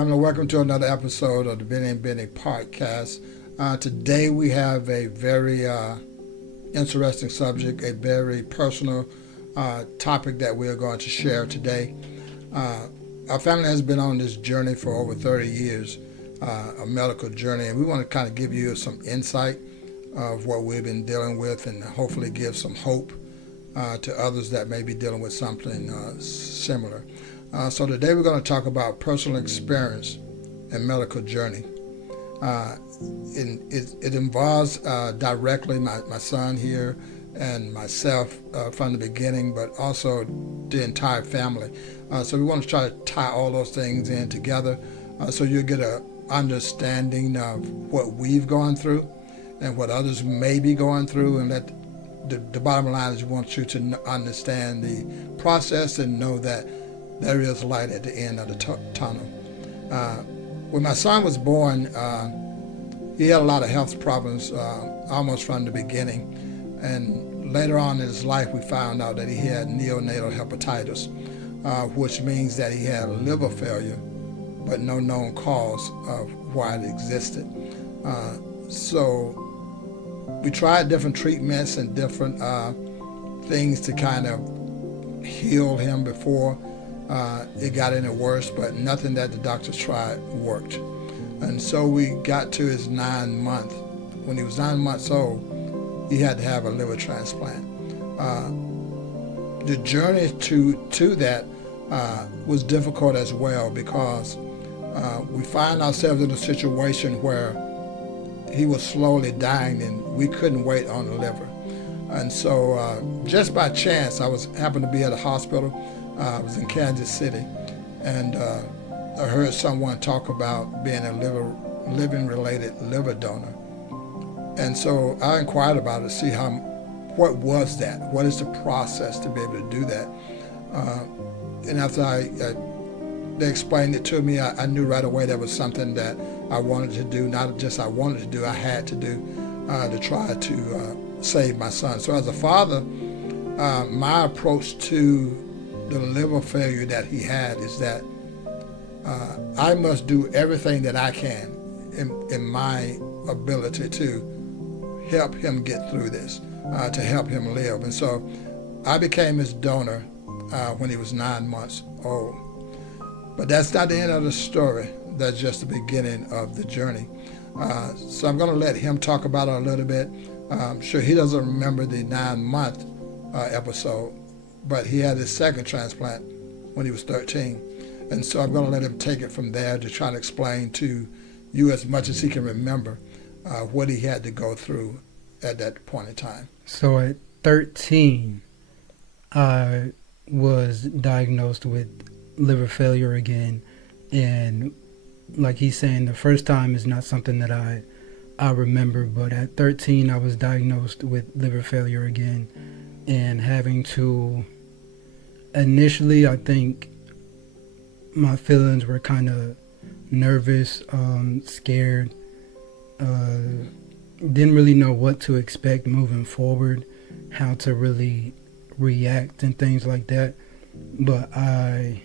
family. Welcome to another episode of the Bennie and Bennie podcast. Today we have a very interesting subject, a very personal topic that we are going to share today. Our family has been on this journey for over 30 years, a medical journey, and we want to kind of give you some insight of what we've been dealing with and hopefully give some hope to others that may be dealing with something similar. So today we're going to talk about personal experience and medical journey. It involves directly my son here and myself from the beginning, but also the entire family. So we want to try to tie all those things in together so you get an understanding of what we've gone through and what others may be going through, and that the bottom line is we want you to understand the process and know that there is light at the end of the tunnel. When my son was born, he had a lot of health problems almost from the beginning. And later on in his life, we found out that he had neonatal hepatitis, which means that he had liver failure, but no known cause of why it existed. So we tried different treatments and different things to kind of heal him before it got any worse, but nothing that the doctors tried worked. And so we got to his 9 month. When he was 9 months old, he had to have a liver transplant. The journey to that was difficult as well, because we find ourselves in a situation where he was slowly dying and we couldn't wait on the liver. And so just by chance, happened to be at a hospital. I was in Kansas City, and I heard someone talk about being a living-related liver donor. And so I inquired about it to see what was that? What is the process to be able to do that? And after they explained it to me, I knew right away that was something that I wanted to do. Not just I wanted to do, I had to do to try to save my son. So as a father, my approach to the liver failure that he had is that I must do everything that I can in my ability to help him get through this, to help him live. And so I became his donor when he was 9 months old. But that's not the end of the story. That's just the beginning of the journey. So I'm going to let him talk about it a little bit. I'm sure he doesn't remember the 9-month episode, but he had his second transplant when he was 13. And so I'm going to let him take it from there to try to explain to you as much as he can remember what he had to go through at that point in time. So at 13, I was diagnosed with liver failure again. And like he's saying, the first time is not something that I remember, but at 13, I was diagnosed with liver failure again. And having to, initially, I think my feelings were kind of nervous, scared, didn't really know what to expect moving forward, how to really react and things like that. But I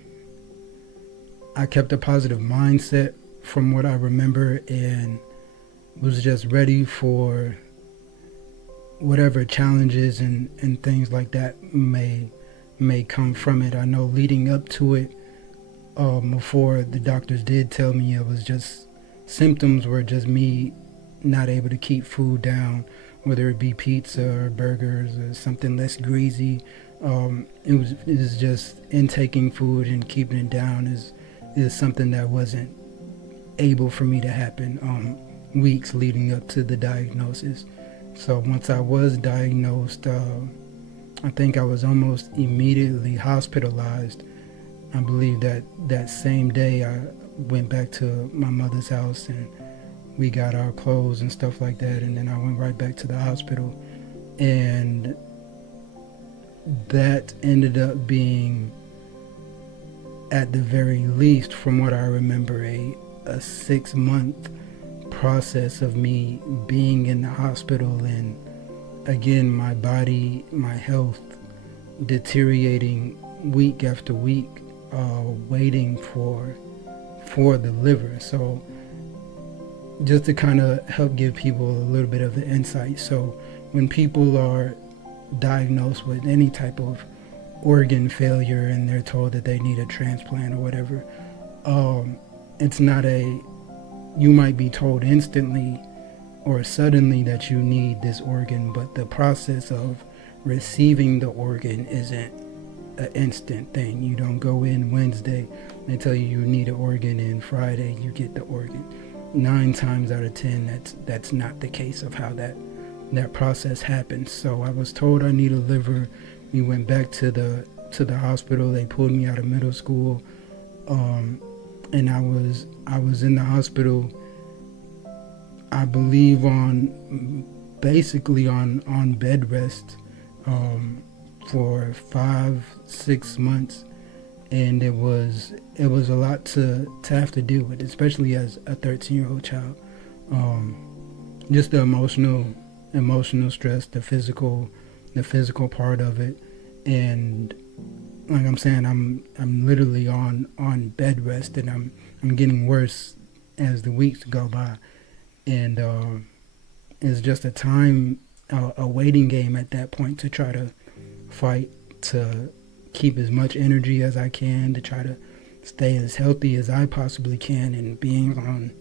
kept a positive mindset from what I remember, and was just ready for whatever challenges and things like that may come from it. I know leading up to it, before the doctors did tell me it was just symptoms were just me not able to keep food down, whether it be pizza or burgers or something less greasy. It was just intaking food and keeping it down is something that wasn't able for me to happen weeks leading up to the diagnosis. So once I was diagnosed, I think I was almost immediately hospitalized. I believe that same day I went back to my mother's house and we got our clothes and stuff like that, and then I went right back to the hospital. And that ended up being, at the very least, from what I remember, a 6-month process of me being in the hospital, and again, my body, my health deteriorating week after week, waiting for for the liver. So just to kind of help give people a little bit of the insight. So when people are diagnosed with any type of organ failure and they're told that they need a transplant or whatever, it's not you might be told instantly or suddenly that you need this organ, but the process of receiving the organ isn't an instant thing. You don't go in Wednesday, they tell you need an organ, and Friday you get the organ. 9 times out of 10, that's not the case of how that process happens. So I was told I need a liver. We went back to the hospital. They pulled me out of middle school, and I was in the hospital, I believe basically on bed rest for 5-6 months, and it was a lot to have to deal with, especially as a 13-year-old child. Just the emotional stress, the physical part of it, and like I'm saying, I'm literally on bed rest, and I'm getting worse as the weeks go by, and it's just a waiting game at that point to try to fight to keep as much energy as I can, to try to stay as healthy as I possibly can. And being on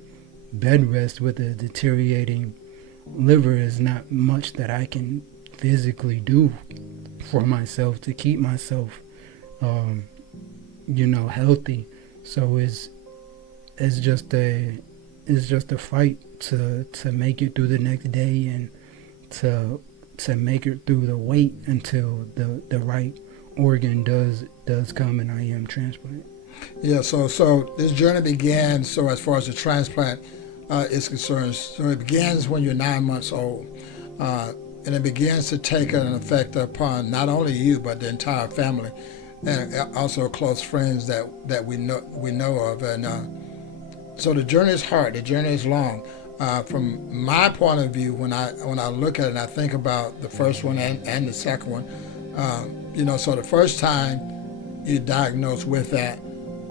bed rest with a deteriorating liver is not much that I can physically do for myself to keep myself healthy. So it's just a fight to make it through the next day, and to make it through the wait until the right organ does come and I am transplanted. Yeah, so this journey began, so as far as the transplant is concerned, so it begins when you're 9 months old. And it begins to take an effect upon not only you, but the entire family, and also close friends that we know of. And so the journey is hard, the journey is long. From my point of view, when I look at it and I think about the first one and the second one, so the first time you're diagnosed with that,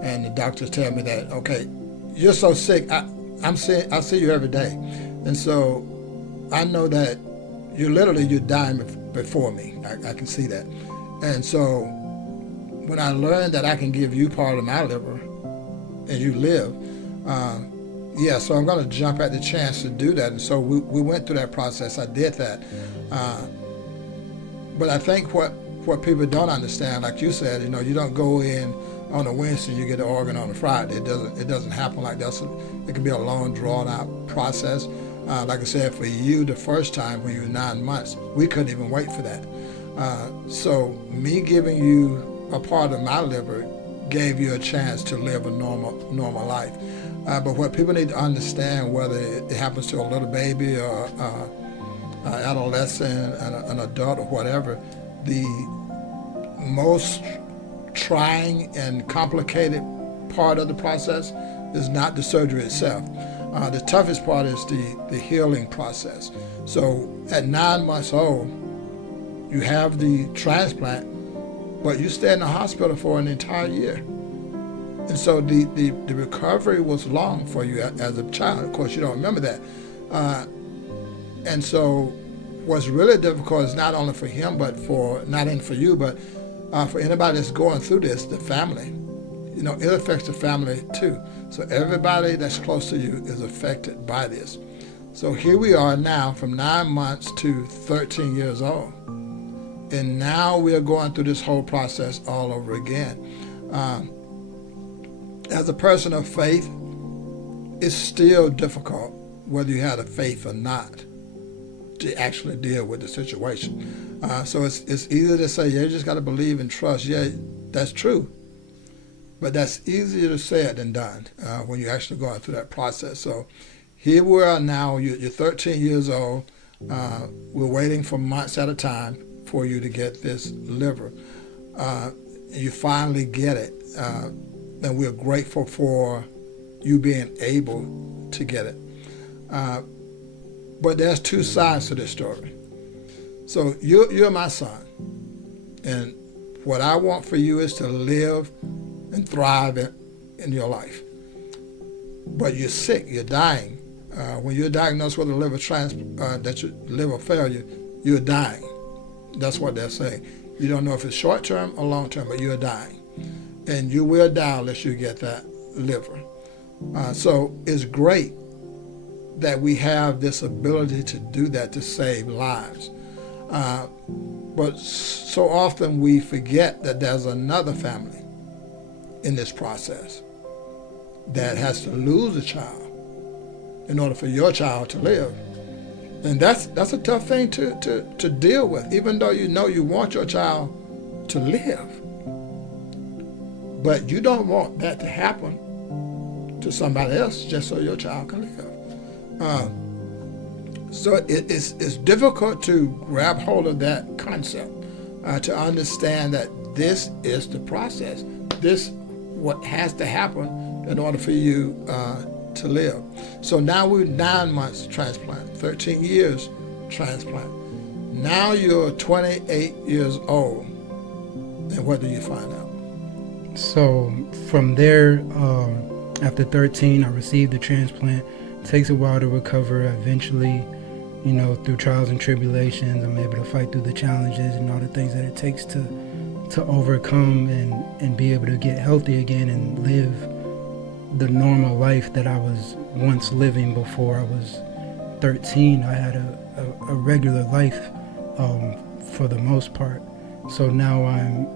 and the doctors tell me that, okay, you're so sick, I see you every day, and so I know that you're dying before me. I can see that, and so when I learned that I can give you part of my liver and you live. So I'm going to jump at the chance to do that. And so we went through that process. I did that. But I think what people don't understand, like you said, you don't go in on a Wednesday and you get an organ on a Friday. It doesn't happen like that. So it can be a long, drawn out process. Like I said, for you, the first time when you were 9 months, we couldn't even wait for that. So me giving you a part of my liver gave you a chance to live a normal life. But what people need to understand, whether it happens to a little baby or an adolescent, an adult, or whatever, the most trying and complicated part of the process is not the surgery itself. The toughest part is the healing process. So at 9 months old, you have the transplant, but you stay in the hospital for an entire year. And so the recovery was long for you as a child. Of course, you don't remember that. And so what's really difficult is not only for him, but not only for you, but for anybody that's going through this, the family. It affects the family too. So everybody that's close to you is affected by this. So here we are now from 9 months to 13 years old. And now we are going through this whole process all over again. As a person of faith, it's still difficult, whether you have the faith or not, to actually deal with the situation. So it's easy to say, you just got to believe and trust. Yeah, that's true. But that's easier to say it than done when you're actually going through that process. So here we are now, you're 13 years old. We're waiting for months at a time for you to get this liver. You finally get it. And we're grateful for you being able to get it. But there's two sides to this story. So you're my son. And what I want for you is to live and thrive in your life. but you're sick, you're dying. When you're diagnosed with a liver failure, you're dying. That's what they're saying. You don't know if it's short term or long term, but you're dying. And you will die unless you get that liver. So it's great that we have this ability to do that, to save lives. But so often we forget that there's another family in this process that has to lose a child in order for your child to live. And that's a tough thing to deal with, even though you know you want your child to live. But you don't want that to happen to somebody else just so your child can live. So it's difficult to grab hold of that concept, to understand that this is the process. This what has to happen in order for you to live. So now we're 9 months transplant, 13 years transplant. Now you're 28 years old, and what do you find out? So from there, after 13, I received the transplant. It takes a while to recover. Eventually, through trials and tribulations, I'm able to fight through the challenges and all the things that it takes to overcome and be able to get healthy again and live the normal life that I was once living before I was 13. I had a regular life for the most part. So now I'm,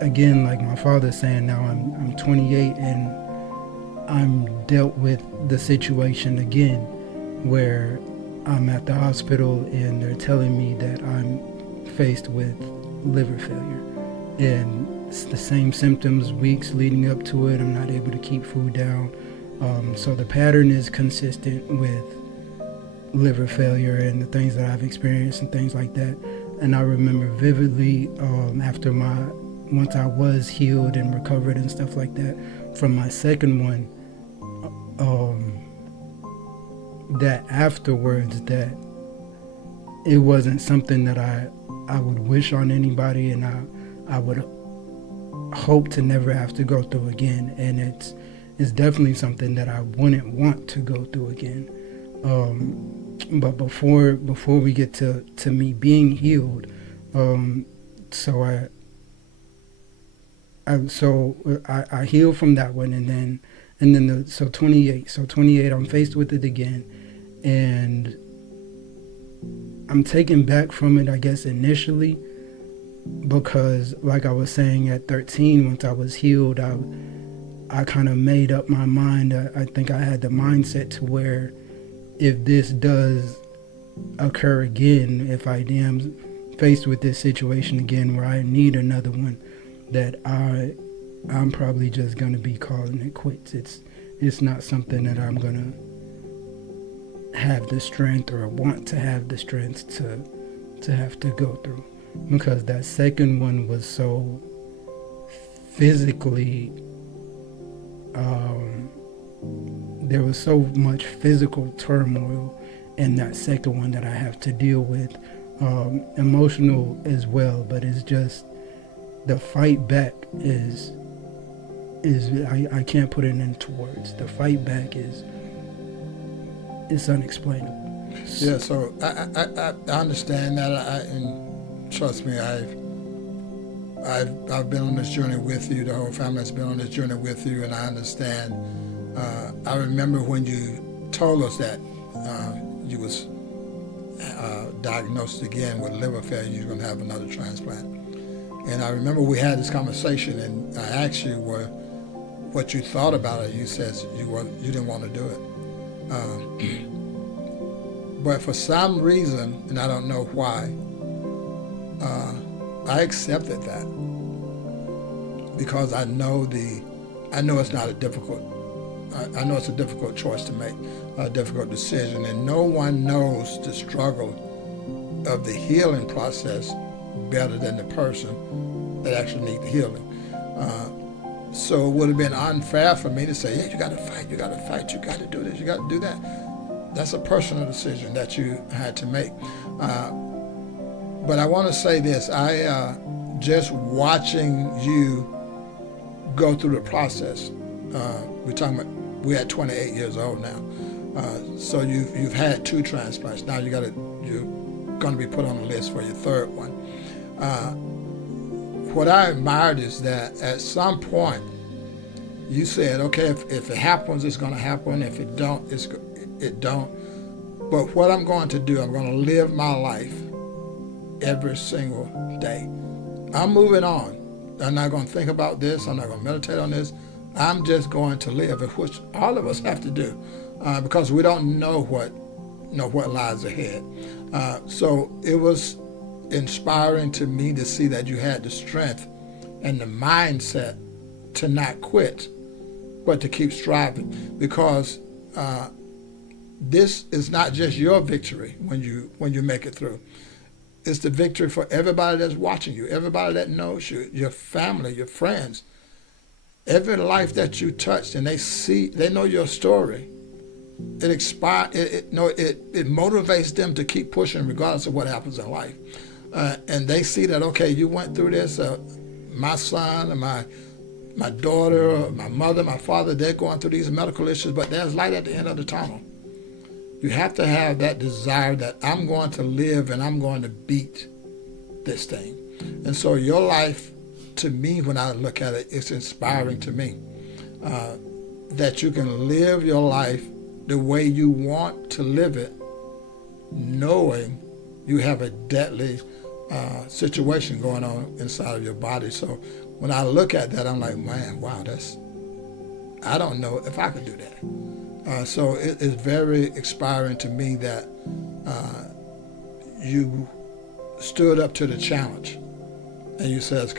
again, like my father's saying, now I'm 28 and I'm dealt with the situation again where I'm at the hospital and they're telling me that I'm faced with liver failure. And it's the same symptoms weeks leading up to it. I'm not able to keep food down. So the pattern is consistent with liver failure and the things that I've experienced and things like that. And I remember vividly once I was healed and recovered and stuff like that from my second one, that afterwards that it wasn't something that I would wish on anybody, and I would hope to never have to go through again. And it's definitely something that I wouldn't want to go through again. But before we get to me being healed, so I healed from that one, and then 28 I'm faced with it again, and I'm taken back from it, I guess, initially, because like I was saying, at 13, once I was healed, I kind of made up my mind. I think I had the mindset to where if this does occur again, if I am faced with this situation again where I need another one, that I'm probably just going to be calling it quits. It's not something that I'm going to have the strength or want to have the strength to have to go through, because that second one was so physically, there was so much physical turmoil in that second one that I have to deal with, emotional as well, but it's just the fight back is I can't put it into words. The fight back is unexplainable. Yeah, so I understand that, and trust me, I've been on this journey with you. The whole family has been on this journey with you, and I understand. I remember when you told us that you was diagnosed again with liver failure, you were going to have another transplant. And I remember we had this conversation, and I asked you what you thought about it. You said you didn't want to do it. But for some reason, and I don't know why, I accepted that, because I know it's not a difficult. I know it's a difficult choice to make, a difficult decision, and no one knows the struggle of the healing process better than the person that actually needs the healing. So it would have been unfair for me to say, yeah, you got to fight, you got to do this, you got to do that. That's a personal decision that you had to make. But I want to say this, just watching you go through the process, we're talking about we're at 28 years old now. So you've had 2 transplants. Now you're going to be put on the list for your 3rd one. What I admired is that at some point you said, okay, if it happens, it's going to happen. If it don't, it don't. But what I'm going to do, I'm going to live my life every single day. I'm moving on. I'm not going to think about this. I'm not going to meditate on this. I'm just going to live, which all of us have to do, because we don't know what lies ahead. So it was inspiring to me to see that you had the strength and the mindset to not quit, but to keep striving, because this is not just your victory when you make it through. It's the victory for everybody that's watching you, everybody that knows you, your family, your friends, every life that you touched, and they know your story. It motivates them to keep pushing regardless of what happens in life. And they see that, okay, you went through this. My son, and my daughter, or my mother, my father, they're going through these medical issues, but there's light at the end of the tunnel. You have to have that desire that I'm going to live and I'm going to beat this thing. And so your life, to me, when I look at it, it's inspiring to me that you can live your life the way you want to live it, knowing you have a deadly situation going on inside of your body. So when I look at that, I'm like, man, wow, I don't know if I could do that. So it is very inspiring to me that you stood up to the challenge, and you said,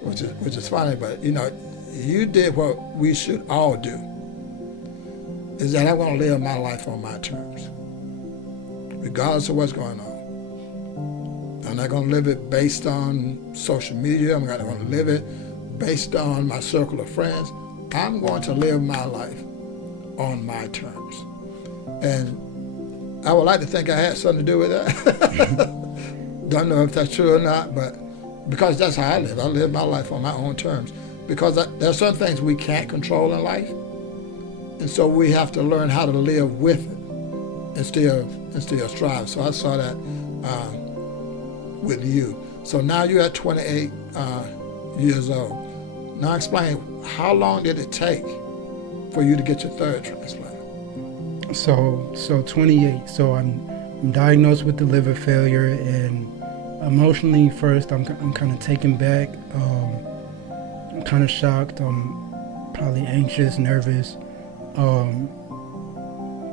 which is funny, but you did what we should all do. Is that I'm going to live my life on my terms, regardless of what's going on. I'm not going to live it based on social media. I'm not going to live it based on my circle of friends. I'm going to live my life on my terms. And I would like to think I had something to do with that. Don't know if that's true or not, but because that's how I live. I live my life on my own terms. Because there are certain things we can't control in life. And so we have to learn how to live with it and still strive. So I saw that with you. So now you're at 28 years old. Now explain, how long did it take for you to get your 3rd transplant? So 28. So I'm diagnosed with the liver failure, and emotionally first I'm kind of taken back. I'm kind of shocked. I'm probably anxious, nervous.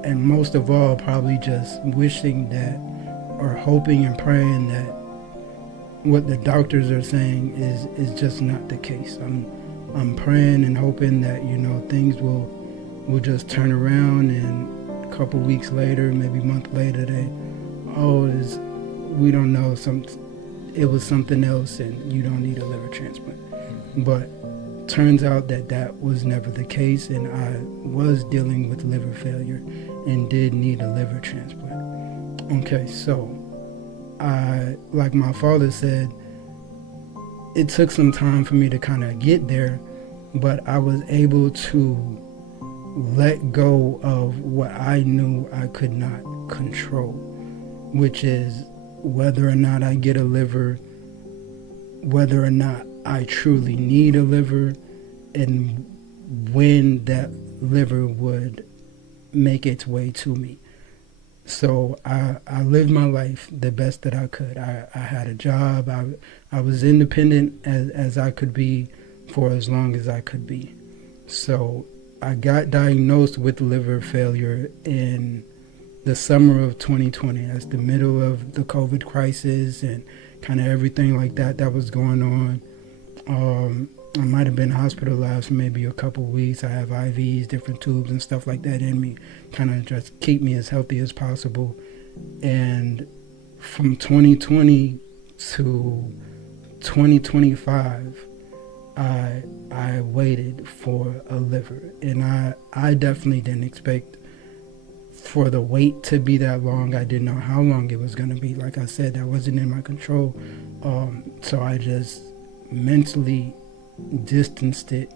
And most of all, probably just wishing that, or hoping and praying that what the doctors are saying is just not the case. I'm praying and hoping that things will just turn around, and a couple weeks later, maybe a month later, we don't know, it was something else and you don't need a liver transplant. But turns out that was never the case, and I was dealing with liver failure and did need a liver transplant. Okay, so like my father said, it took some time for me to kind of get there, but I was able to let go of what I knew I could not control, which is whether or not I get a liver, whether or not I truly need a liver, and when that liver would make its way to me. So I lived my life the best that I could. I had a job. I was independent as I could be for as long as I could be. So I got diagnosed with liver failure in the summer of 2020. That's the middle of the COVID crisis and kind of everything like that was going on. I might have been hospitalized for maybe a couple weeks. I have IVs, different tubes and stuff like that in me, kind of just keep me as healthy as possible. And from 2020 to 2025, I waited for a liver, and I definitely didn't expect for the wait to be that long. I didn't know how long it was going to be. Like I said, that wasn't in my control. So I just mentally distanced it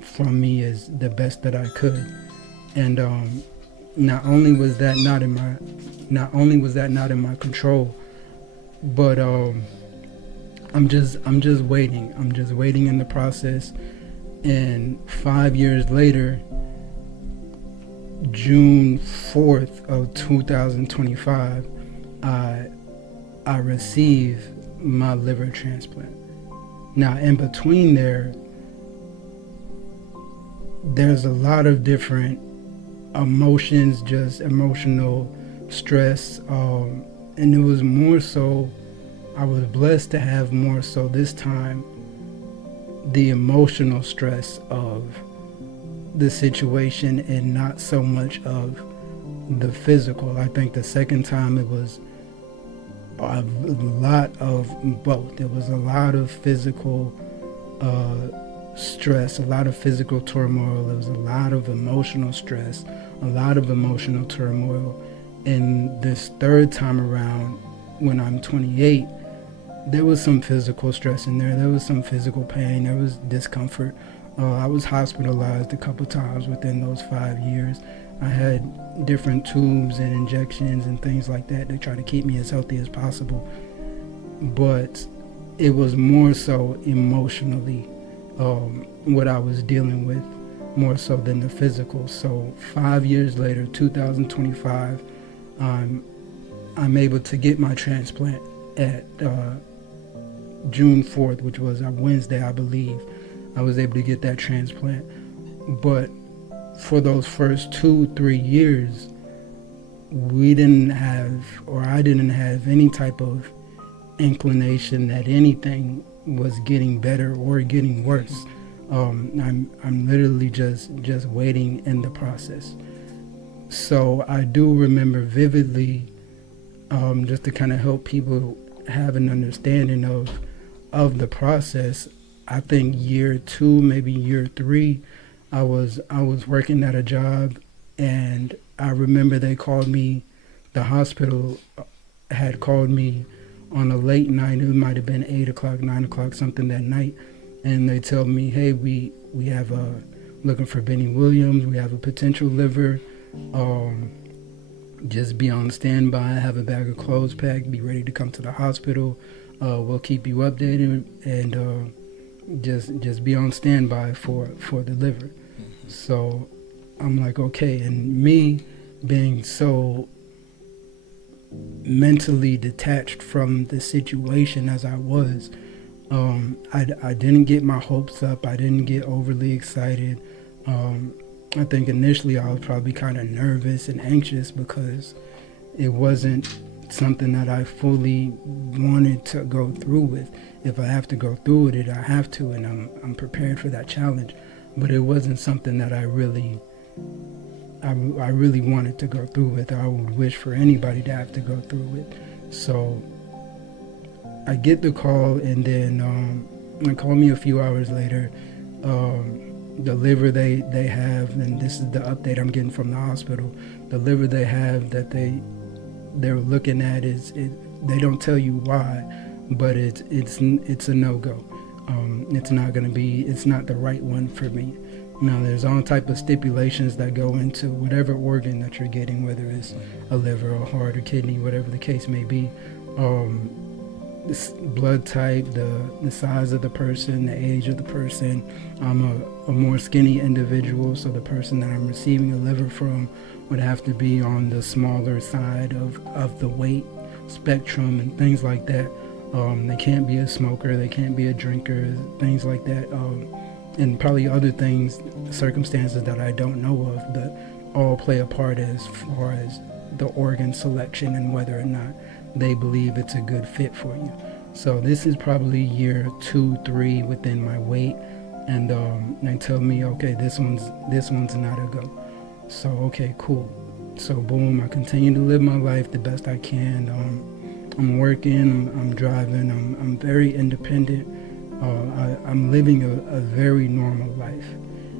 from me as the best that I could. And not only was that not in my control, but I'm just waiting. I'm just waiting in the process. And 5 years later, June 4th of 2025, I receive my liver transplant. Now, in between there's a lot of different emotions, just emotional stress, and it was more so, I was blessed to have more so this time the emotional stress of the situation and not so much of the physical. I think the second time it was a lot of both. It was a lot of physical stress, a lot of physical turmoil. There was a lot of emotional stress, a lot of emotional turmoil. And this third time around, when I'm 28, there was some physical stress in there. There was some physical pain. There was discomfort. I was hospitalized a couple times within those 5 years. I had different tubes and injections and things like that to try to keep me as healthy as possible. But it was more so emotionally what I was dealing with, more so than the physical. So 5 years later, 2025, I'm able to get my transplant at June 4th, which was a Wednesday, I believe. I was able to get that transplant. But for those first 2-3 years, I didn't have any type of inclination that anything was getting better or getting worse. I'm literally just waiting in the process. So I do remember vividly, just to kind of help people have an understanding of the process. I think year 2, maybe year 3, I was working at a job, and I remember they called me. The hospital had called me on a late night. It might have been 8 o'clock, 9 o'clock, something that night, and they tell me, "Hey, we have looking for Benny Williams. We have a potential liver. Just be on standby. Have a bag of clothes packed. Be ready to come to the hospital. We'll keep you updated, and just be on standby for the liver." Mm-hmm. So I'm like, okay. And me being so mentally detached from the situation as I was, I didn't get my hopes up. I didn't get overly excited. I think initially I was probably kind of nervous and anxious because it wasn't something that I fully wanted to go through with. If I have to go through with it, I have to, and I'm prepared for that challenge. But it wasn't something that I really wanted to go through with. I would wish for anybody to have to go through with. So I get the call, and then they call me a few hours later. The liver they have, and this is the update I'm getting from the hospital. The liver they have that they're looking at they don't tell you why, but it's a no-go. It's not the right one for me. Now, there's all type of stipulations that go into whatever organ that you're getting, whether it's a liver, a heart, or kidney, whatever the case may be. This blood type, the size of the person, the age of the person. I'm a more skinny individual, so the person that I'm receiving a liver from would have to be on the smaller side of the weight spectrum and things like that. They can't be a smoker, they can't be a drinker, things like that. And probably other things, circumstances that I don't know of, that all play a part as far as the organ selection and whether or not they believe it's a good fit for you. So this is probably year 2-3 within my weight, and they tell me, okay, this one's not a go. So okay, cool. So boom, I continue to live my life the best I can. I'm working, I'm driving, I'm very independent. I'm living a very normal life.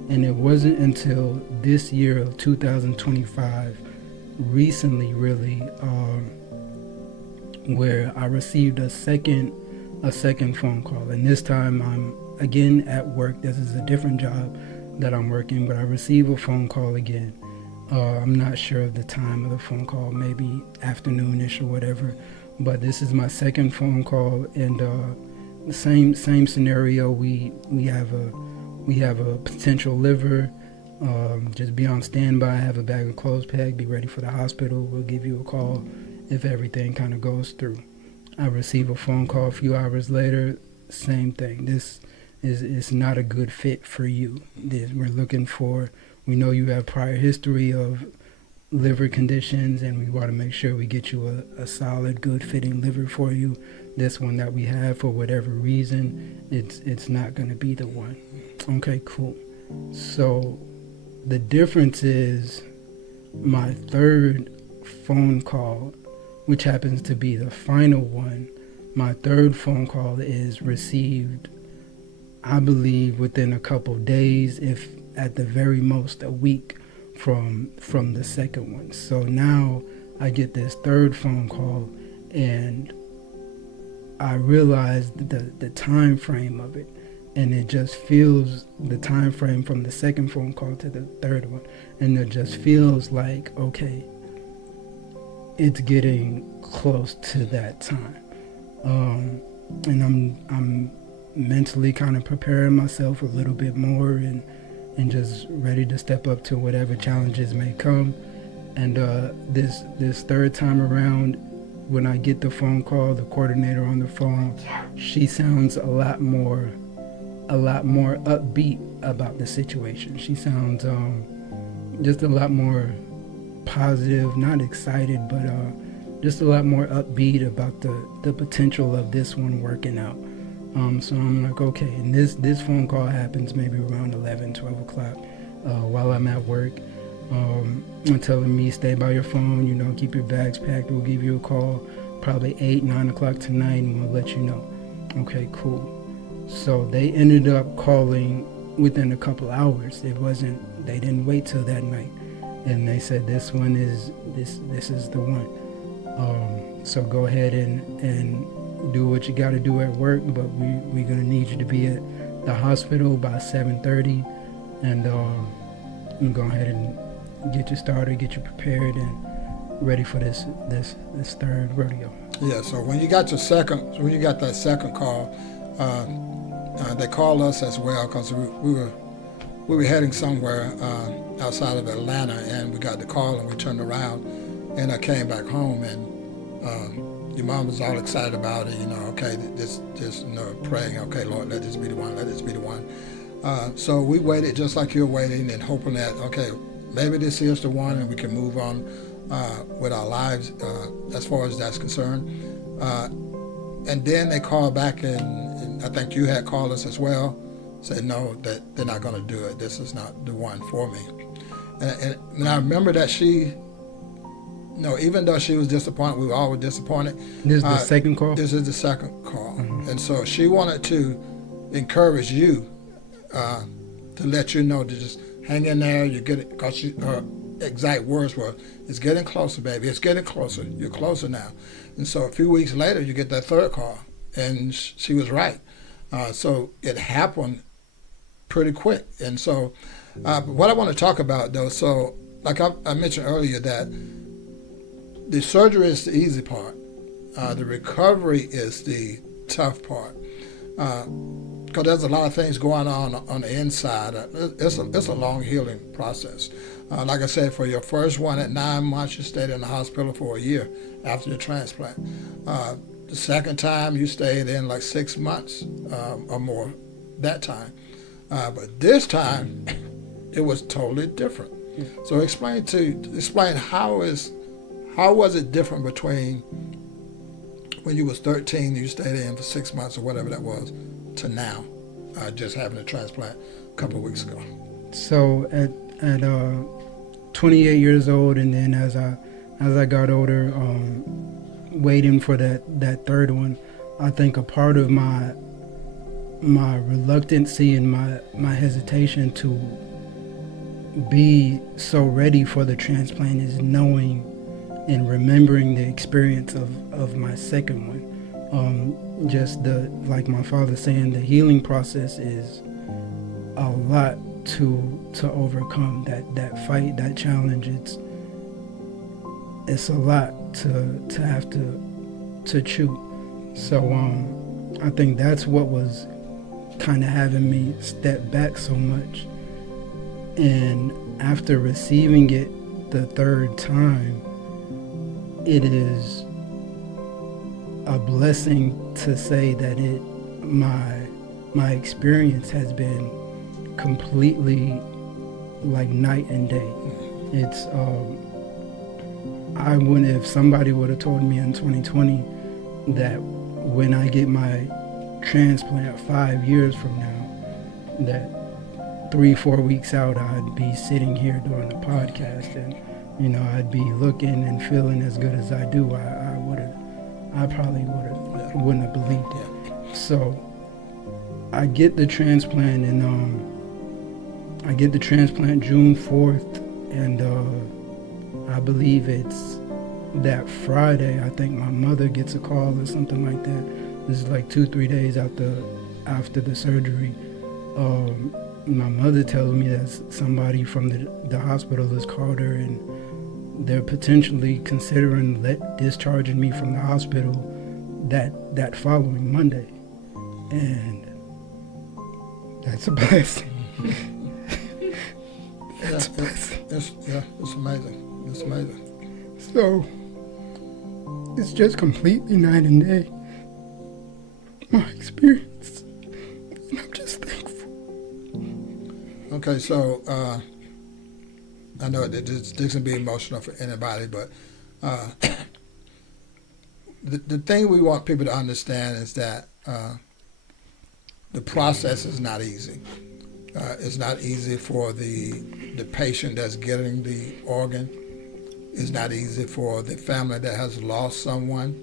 And it wasn't until this year of 2025, recently really, where I received a second phone call. And this time I'm again at work. This is a different job, that I'm working, but I receive a phone call again. I'm not sure of the time of the phone call, maybe afternoonish or whatever. But this is my second phone call, and the same scenario. We have a potential liver. Just be on standby. Have a bag of clothes packed. Be ready for the hospital. We'll give you a call if everything kind of goes through. I receive a phone call a few hours later. Same thing. This is not a good fit for you. We're looking for. We know you have prior history of liver conditions, and we want to make sure we get you a solid, good fitting liver for you. This one that we have, for whatever reason, it's not going to be the one. Okay, cool. So the difference is my third phone call, which happens to be the final one. My third phone call is received, I believe, within a couple days, if at the very most a week from the second one. So now I get this third phone call, and I realize the time frame of it, and it just feels the time frame from the second phone call to the third one, and it just feels like, okay, it's getting close to that time. And I'm mentally kind of preparing myself a little bit more, and just ready to step up to whatever challenges may come. And this third time around, when I get the phone call, the coordinator on the phone, she sounds a lot more upbeat about the situation. She sounds just a lot more positive, not excited, but just a lot more upbeat about the potential of this one working out. So I'm like, okay, and this phone call happens maybe around 11, 12 o'clock while I'm at work. And telling me, stay by your phone, keep your bags packed. We'll give you a call probably 8, 9 o'clock tonight, and we'll let you know. Okay, cool. So they ended up calling within a couple hours. They didn't wait till that night. And they said, this is the one. So go ahead and do what you got to do at work, but we're going to need you to be at the hospital by 7:30, and go ahead and get you started, get you prepared, and ready for this third rodeo. Yeah. So when you got that second call, they called us as well, because we were heading somewhere outside of Atlanta, and we got the call, and we turned around, and I came back home, and your mom was all excited about it, okay, just praying, okay, Lord, let this be the one, let this be the one. So we waited just like you're waiting, and hoping that, okay, maybe this is the one, and we can move on with our lives as far as that's concerned. And then they called back, and I think you had called us as well, said no, that they're not going to do it. This is not the one for me. And I remember that even though she was disappointed, we were all disappointed. This is the second call? This is the second call. Mm-hmm. And so she wanted to encourage you to let you know to just hang in there. You get it, because her exact words were, "It's getting closer, baby. It's getting closer. You're closer now." And so a few weeks later, you get that third call, and she was right. So it happened pretty quick. And so what I want to talk about, though, so like I mentioned earlier, that the surgery is the easy part. The recovery is the tough part. Because there's a lot of things going on the inside. It's a long healing process. Like I said, for your first one at 9 months, you stayed in the hospital for a year after your transplant. The second time, you stayed in like 6 months or more that time. But this time, it was totally different. Yeah. So explain how was it different between when you was 13, you stayed in for 6 months or whatever that was, to now, just having a transplant a couple of weeks ago? So at 28 years old, and then as I got older, waiting for that third one, I think a part of my reluctancy and my hesitation to be so ready for the transplant is knowing and remembering the experience of my second one. Just like my father saying, the healing process is a lot to overcome that fight, that challenge. It's a lot to have to chew. So I think that's what was kind of having me step back so much. And after receiving it the third time, it is a blessing to say that my experience has been completely like night and day. It's I wouldn't, if somebody would have told me in 2020 that when I get my transplant 5 years from now, that 3-4 weeks out I'd be sitting here doing a podcast, and I'd be looking and feeling as good as I do, I probably wouldn't have believed it. So I get the transplant, and I get the transplant June 4th, and I believe it's that Friday, I think my mother gets a call or something like that. This is like 2-3 days after the surgery. My mother tells me that somebody from the hospital has called her, and they're potentially considering discharging me from the hospital that following Monday. And that's a blessing. That's a blessing. It's amazing. It's amazing. So it's just completely night and day, my experience, and I'm just thankful. Okay, so I know that this can be emotional for anybody, but the thing we want people to understand is that the process is not easy. It's not easy for the patient that's getting the organ. It's not easy for the family that has lost someone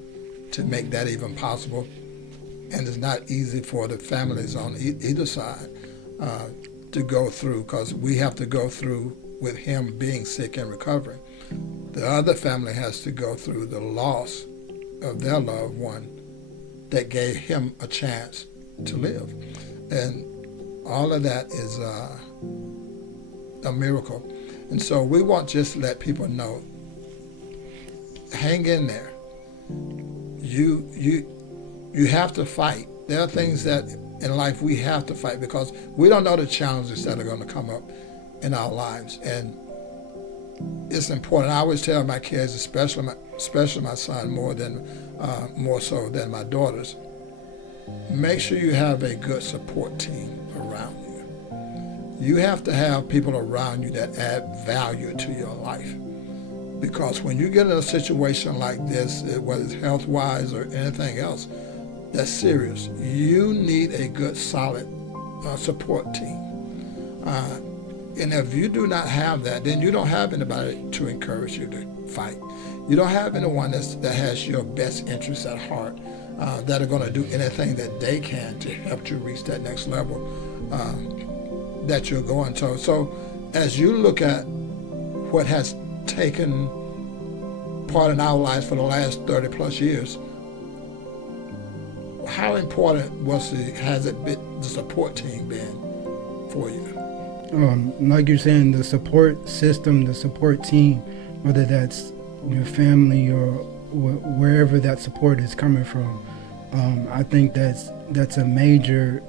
to make that even possible. And it's not easy for the families on either side to go through, because we have to go through with him being sick and recovering. The other family has to go through the loss of their loved one that gave him a chance to live. And all of that is a miracle. And so we want just to let people know, hang in there. You have to fight. There are things that in life we have to fight, because we don't know the challenges that are going to come up in our lives. And it's important. I always tell my kids, especially my son, more so than my daughters, make sure you have a good support team around you. You have to have people around you that add value to your life. Because when you get in a situation like this, whether it's health-wise or anything else that's serious, you need a good, solid support team. And if you do not have that, then you don't have anybody to encourage you to fight. You don't have anyone that has your best interests at heart, that are going to do anything that they can to help you reach that next level that you're going to. So as you look at what has taken part in our lives for the last 30 plus years, how important has it been, the support team been for you? Like you're saying, the support system, the support team, whether that's your family or wherever that support is coming from, I think that's a major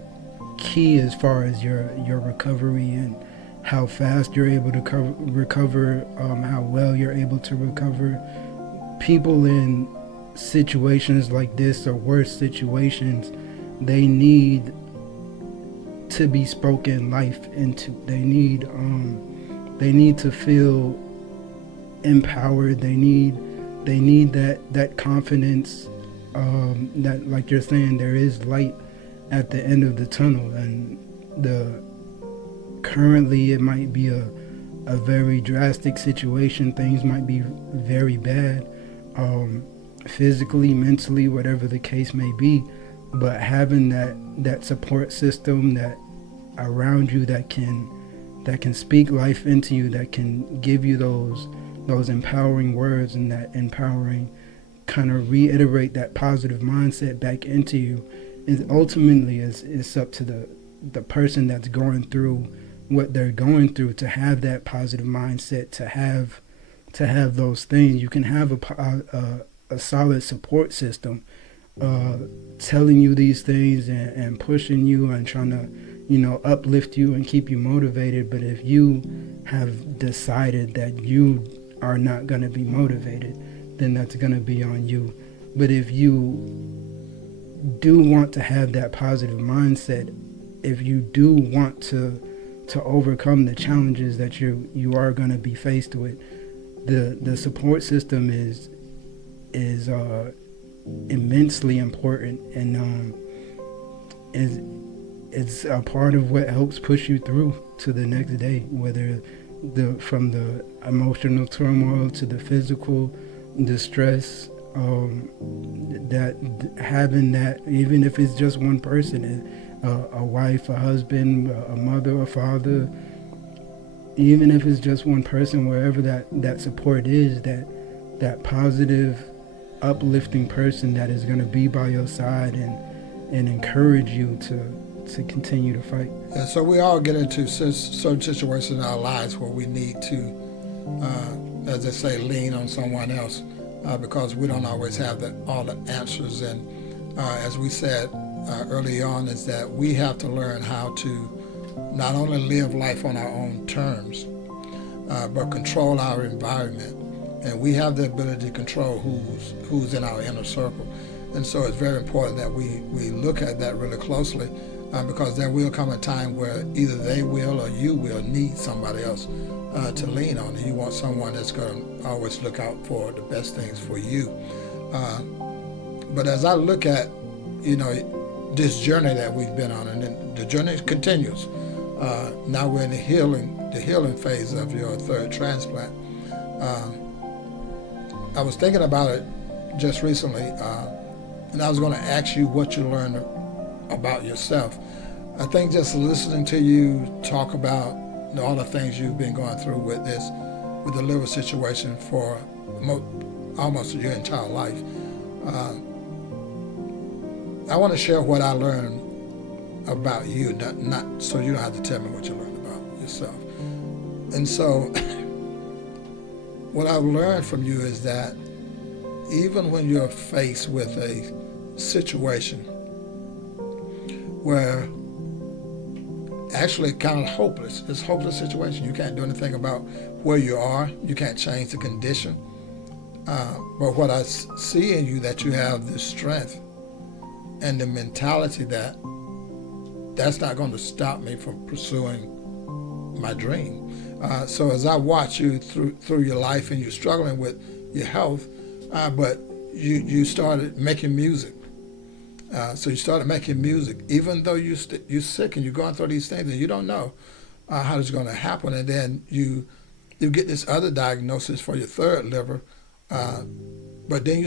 key as far as your recovery and how fast you're able to recover, how well you're able to recover. People in situations like this or worse situations, they need to be spoken life into. They need to feel empowered. They need that confidence, that, like you're saying, there is light at the end of the tunnel. And currently it might be a very drastic situation. Things might be very bad, physically, mentally, whatever the case may be. But having that support system that around you that can speak life into you, that can give you those empowering words and that empowering kind of reiterate that positive mindset back into you, is ultimately is up to the person that's going through what they're going through, to have that positive mindset, to have those things. You can have a solid support system telling you these things and pushing you and trying to, uplift you and keep you motivated. But if you have decided that you are not going to be motivated, then that's going to be on you. But if you do want to have that positive mindset, if you do want to overcome the challenges that you are going to be faced with, the support system is immensely important, and it's a part of what helps push you through to the next day, whether from the emotional turmoil to the physical distress. That having that, even if it's just one person, a wife, a husband, a mother, a father, even if it's just one person, wherever that support is, that positive, uplifting person that is going to be by your side and encourage you to continue to fight. Yeah, so we all get into certain situations in our lives where we need to, as they say, lean on someone else, because we don't always have all the answers. And as we said early on, is that we have to learn how to not only live life on our own terms, but control our environment. And we have the ability to control who's in our inner circle. And so it's very important that we look at that really closely, because there will come a time where either they will or you will need somebody else to lean on. You want someone that's going to always look out for the best things for you. But as I look at, this journey that we've been on, and then the journey continues. Now we're in the healing phase of your third transplant. I was thinking about it just recently, and I was going to ask you what you learned about yourself. I think just listening to you talk about all the things you've been going through with the liver situation for almost your entire life. I want to share what I learned about you, not so you don't have to tell me what you learned about yourself. And so what I've learned from you is that even when you're faced with a situation where actually kind of hopeless, it's a hopeless situation. You can't do anything about where you are. You can't change the condition. But what I see in you, that you have the strength and the mentality that's not going to stop me from pursuing my dream. So as I watch you through your life, and you're struggling with your health, but you started making music. So you started making music, even though you're sick and you're going through these things and you don't know how it's going to happen. And then you get this other diagnosis for your third liver, but then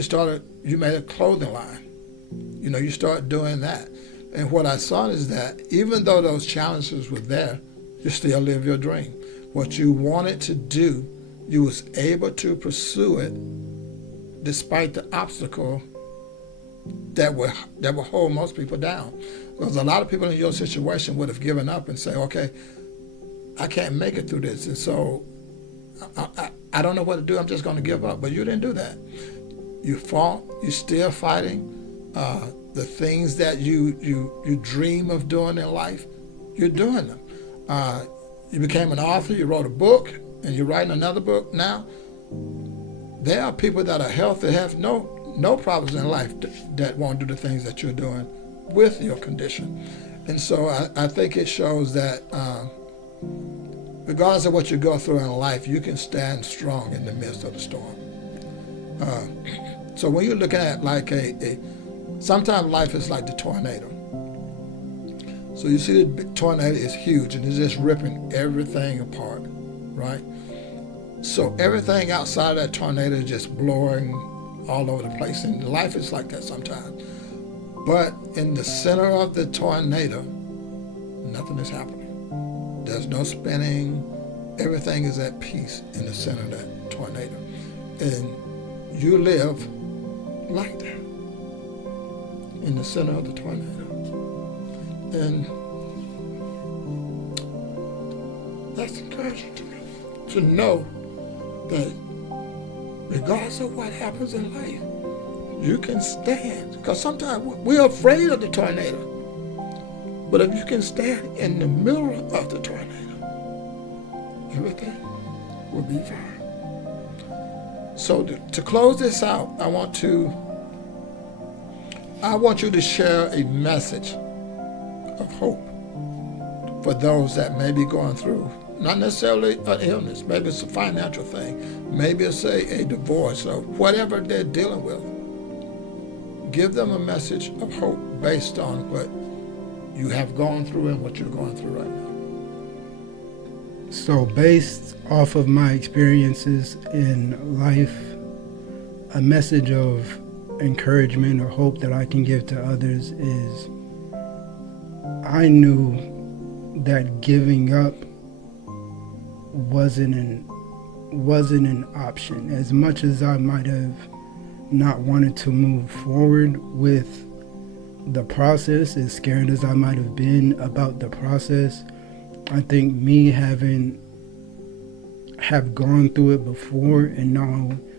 you made a clothing line. You start doing that. And what I saw is that even though those challenges were there, you still live your dream. What you wanted to do, you was able to pursue it despite the obstacle that will hold most people down. Because a lot of people in your situation would have given up and say, okay, I can't make it through this, and so I don't know what to do, I'm just going to give up. But you didn't do that. You fought, you're still fighting. The things that you dream of doing in life, you're doing them. You became an author, you wrote a book, and you're writing another book now. There are people that are healthy, have no problems in life that won't do the things that you're doing with your condition. And so I think it shows that regardless of what you go through in life, you can stand strong in the midst of the storm. So when you're looking at like sometimes life is like the tornado. So you see the tornado is huge and it's just ripping everything apart, right? So everything outside of that tornado is just blowing all over the place, and life is like that sometimes. But in the center of the tornado, nothing is happening. There's no spinning. Everything is at peace in the center of that tornado. And you live like that in the center of the tornado. And That's encouraging to me, to know that regardless of what happens in life, you can stand. Because sometimes we're afraid of the tornado. But if you can stand in the middle of the tornado, everything will be fine. So to close this out, I want you to share a message of hope for those that may be going through, not necessarily an illness, maybe it's a financial thing, maybe it's a divorce or whatever they're dealing with. Give them a message of hope based on what you have gone through and what you're going through right now. So based off of my experiences in life, a message of encouragement or hope that I can give to others is I knew that giving up wasn't an option. As much as I might have not wanted to move forward with the process, as scared as I might have been about the process, I think me have gone through it before and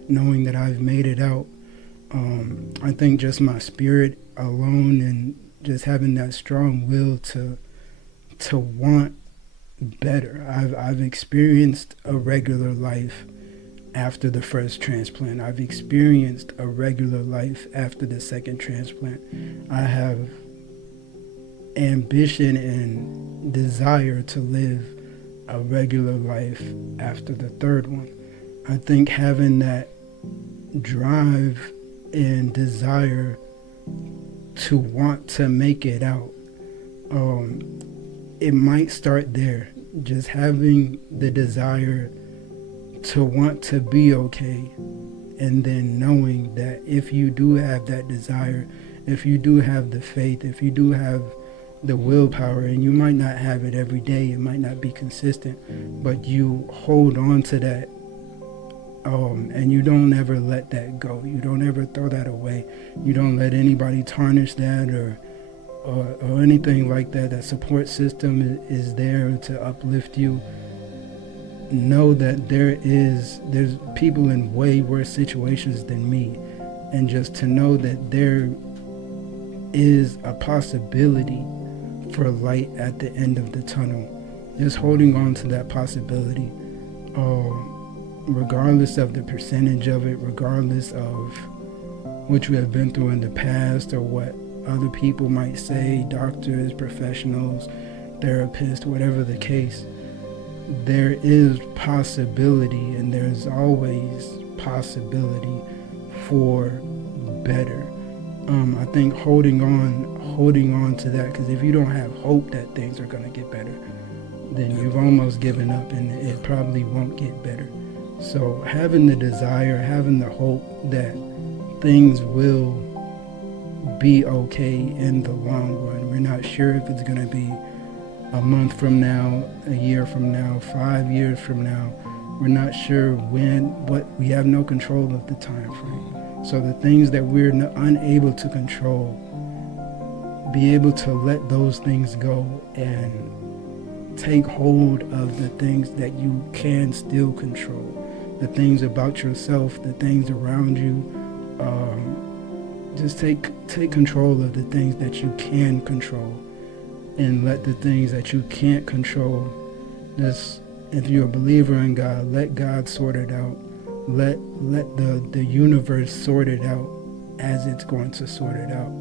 knowing that I've made it out, I think just my spirit alone and just having that strong will to want better. I've experienced a regular life after the first transplant. I've experienced a regular life after the second transplant. I have ambition and desire to live a regular life after the third one. I think having that drive and desire to want to make it out, it might start there. Just having the desire to want to be okay, and then knowing that if you do have that desire, if you do have the faith, if you do have the willpower, and you might not have it every day, it might not be consistent, but you hold on to that, and you don't ever let that go. You don't ever throw that away. You don't let anybody tarnish that or anything like that. That support system is there to uplift you. Know that there's people in way worse situations than me, and just to know that there is a possibility for light at the end of the tunnel. Just holding on to that possibility, regardless of the percentage of it, regardless of what you have been through in the past or what other people might say, doctors, professionals, therapists, whatever the case. There is possibility, and there's always possibility for better. I think holding on to that, because if you don't have hope that things are going to get better, then you've almost given up and it probably won't get better. So having the desire, having the hope that things will be okay in the long run. We're not sure if it's going to be a month from now, a year from now, 5 years from now. We're not sure when, we have no control of the time frame. So the things that we're unable to control, be able to let those things go and take hold of the things that you can still control, the things about yourself, the things around you. Just take control of the things that you can control, and let the things that you can't control, just, if you're a believer in God, let God sort it out. Let the universe sort it out as it's going to sort it out.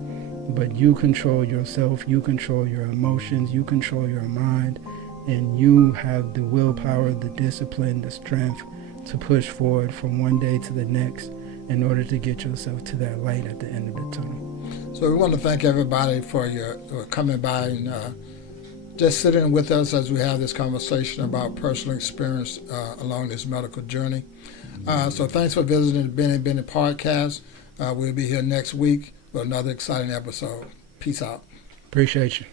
But you control yourself, you control your emotions, you control your mind, and you have the willpower, the discipline, the strength to push forward from one day to the next in order to get yourself to that light at the end of the tunnel. So we want to thank everybody for your coming by and just sitting with us as we have this conversation about personal experience along this medical journey. So thanks for visiting the Bennie and Bennie podcast. We'll be here next week with another exciting episode. Peace out. Appreciate you.